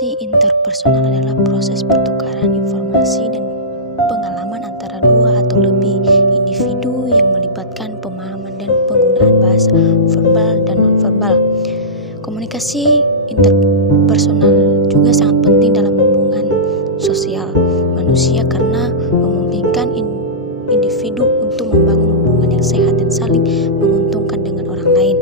Komunikasi interpersonal adalah proses pertukaran informasi dan pengalaman antara dua atau lebih individu yang melibatkan pemahaman dan penggunaan bahasa verbal dan nonverbal. Komunikasi interpersonal juga sangat penting dalam hubungan sosial manusia karena memungkinkan individu untuk membangun hubungan yang sehat dan saling menguntungkan dengan orang lain.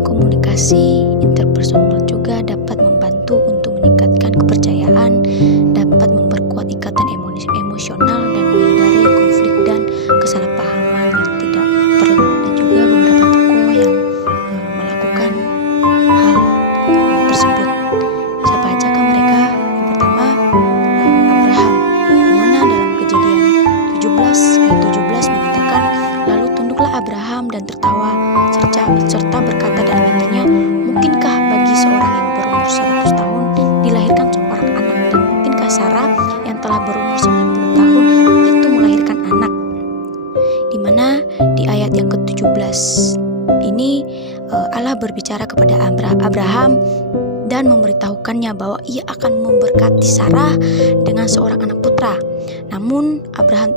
Komunikasi interpersonal juga dapat membantu untuk meningkatkan kepercayaan, dapat memperkuat ikatan emosional dan menghindari konflik dan kesalahpahaman yang tidak perlu. Dan juga beberapa tokoh yang melakukan hal tersebut. Siapa aja kan mereka? Yang pertama Abraham, di mana dalam Kejadian 17 ayat 17 mengatakan, lalu tunduklah Abraham dan tertawa serta berkata dalam hatinya, mungkinkah bagi seorang yang berumur 100 tahun dilahirkan seorang anak, dan mungkinkah Sarah yang telah berumur 90 tahun itu melahirkan anak? Dimana di ayat yang ke-17 ini Allah berbicara kepada Abraham dan memberitahukannya bahwa ia akan memberkati Sarah dengan seorang anak putra. Namun Abraham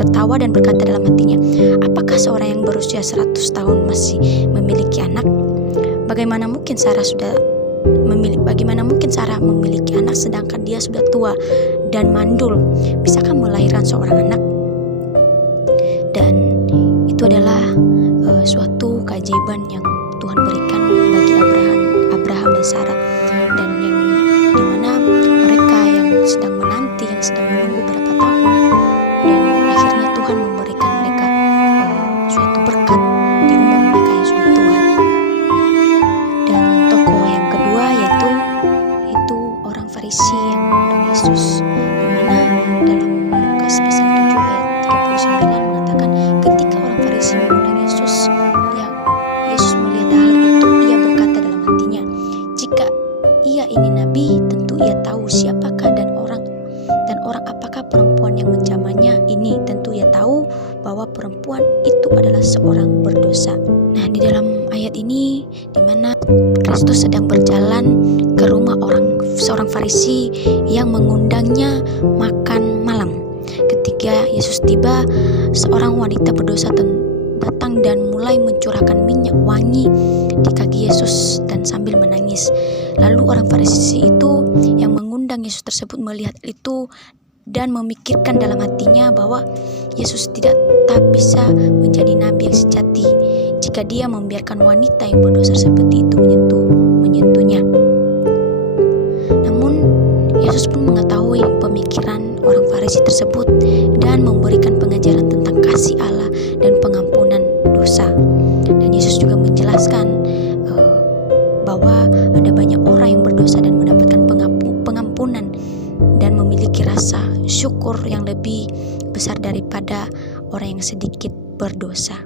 tertawa dan berkata dalam hatinya, apakah seorang yang berusia 100 tahun masih memiliki anak? Bagaimana mungkin Sarah memiliki anak sedangkan dia sudah tua dan mandul? Bisakah melahirkan seorang anak? Dan itu adalah suatu keajaiban yang Tuhan berikan bagi Abraham dan Sarah, dan yang dimana mereka yang sedang menanti, yang sedang menunggu berapa tahun, dan akhirnya Tuhan memberikan mereka suatu berkat di umur mereka yang sudah tua. Dan tokoh yang kedua yaitu orang Farisi yang mengundang Yesus, dimana dalam Lukas pasal 7 ayat 39 mengatakan, ketika orang Farisi mengundang Yesus, Yesus melihat hal itu, ia berkata dalam hatinya, jika ia ini nabi, tentu ia tahu siapakah dan orang apakah perempuan yang menjamahnya ini. Tentu ia tahu bahwa perempuan itu adalah seorang berdosa. Nah, di dalam ayat ini di mana Kristus sedang berjalan ke rumah seorang Farisi yang mengundangnya makan malam. Ketika Yesus tiba, seorang wanita berdosa datang dan mulai mencurahkan minyak wangi di kaki Yesus dan sambil menangis. Lalu orang Farisi itu yang mengundang Yesus tersebut melihat itu dan memikirkan dalam hatinya bahwa Yesus tak bisa menjadi nabi yang sejati jika dia membiarkan wanita yang berdosa seperti itu menyentuhnya. Namun Yesus pun mengetahui pemikiran orang Farisi tersebut dan memberikan pengajaran tentang kasih Allah dan pengampunan dosa. Dan Yesus juga menjelaskan bahwa ada banyak orang yang berdosa dan mendapatkan pengampunan dan memiliki rasa syukur yang lebih besar daripada orang yang sedikit berdosa.